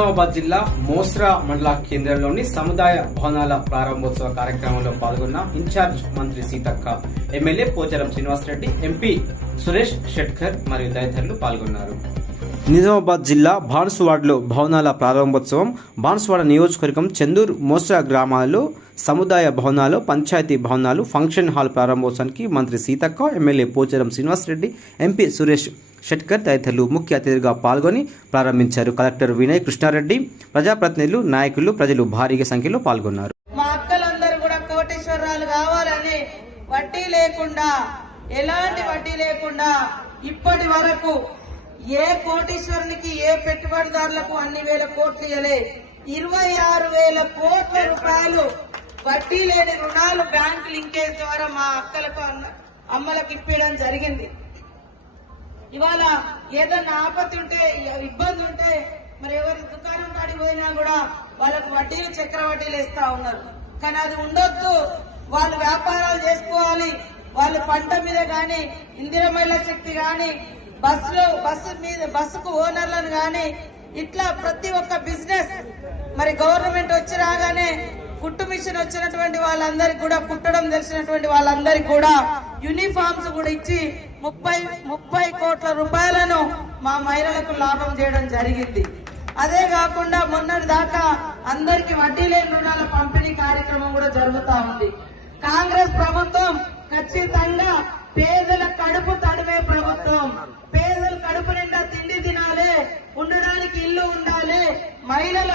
నిజామాబాద్ జిల్లా మోస్రా మండల కేంద్రంలోని సముదాయ భవనాల ప్రారంభోత్సవ కార్యక్రమంలో పాల్గొన్న ఇన్ఛార్జ్ మంత్రి సీతక్క ఎమ్మెల్యే పోచారం శ్రీనివాసరెడ్డి ఎంపీ సురేష్ షెట్కర్ మరియు తదితరులు పాల్గొన్నారు. నిజామాబాద్ జిల్లా బాన్సువాడలో భవనాల ప్రారంభోత్సవం బాన్సువాడ నియోజకవర్గం చందూర్ మోస్రా గ్రామాల్లో సముదాయ భవనాలు పంచాయతీ భవనాలు ఫంక్షన్ హాల్ ప్రారంభోత్సవానికి మంత్రి సీతక్క ఎమ్మెల్యే పోచారం శ్రీనివాసరెడ్డి ఎంపీ సురేష్ షెట్కర్ తదితరులు ముఖ్య అతిథిగా పాల్గొని ప్రారంభించారు. కలెక్టర్ వినయ్ కృష్ణారెడ్డి ప్రజాప్రతినిధులు నాయకులు ప్రజలు భారీగా సంఖ్యలో పాల్గొన్నారు. మా అక్కలందరూ కూడా కోటేశ్వరరాలు కావాలని వడ్డీ లేకుండా ఎలాంటి వడ్డీ లేకుండా ఇప్పటి వరకు ఏ కోటీశ్వరునికి ఏ పెట్టుబడిదారులకు అన్ని వేల కోట్లు ఇవ్వలే ఇరవై ఆరు వేల కోట్ల రూపాయలు వడ్డీ లేని రుణాలు బ్యాంక్ లింకేజ్ ద్వారా మా అక్కలకు అమ్మలకు ఇప్పించడం జరిగింది. ఇవాళ ఏదన్నా ఆపత్తి ఉంటే ఇబ్బంది ఉంటే మరి ఎవరి దుకాణం కాడికి పోయినా కూడా వాళ్ళకు వడ్డీలు చక్ర వడ్డీలు ఇస్తా ఉన్నారు. కానీ అది ఉండొద్దు. వాళ్ళు వ్యాపారాలు చేసుకోవాలి. వాళ్ళు పంట మీద గాని ఇందిర శక్తి గాని బస్సులో బస్సు మీద బస్సుకు ఓనర్లను గాని ఇట్లా ప్రతి ఒక్క బిజినెస్ మరి గవర్నమెంట్ వచ్చి రాగానే కుట్టు మిషన్ వచ్చినటువంటి వాళ్ళందరికి కూడా కుట్టడం తెలిసినటువంటి వాళ్ళందరికి కూడా యూనిఫామ్స్ కూడా ఇచ్చి ముప్పై ముప్పై కోట్ల రూపాయలను మా మహిళలకు లాభం చేయడం జరిగింది. అదే కాకుండా మొన్నటి దాకా అందరికి వడ్డీ లేని రుణాల పంపిణీ కార్యక్రమం కూడా జరుగుతా ఉంది. కాంగ్రెస్ ప్రభుత్వం ఖచ్చితంగా పేదల కడుపు తడిమే ప్రభుత్వం. పేదల కడుపు నిండా తిండి తినాలి ఉండడానికి ఇల్లు ఉండాలి మహిళలు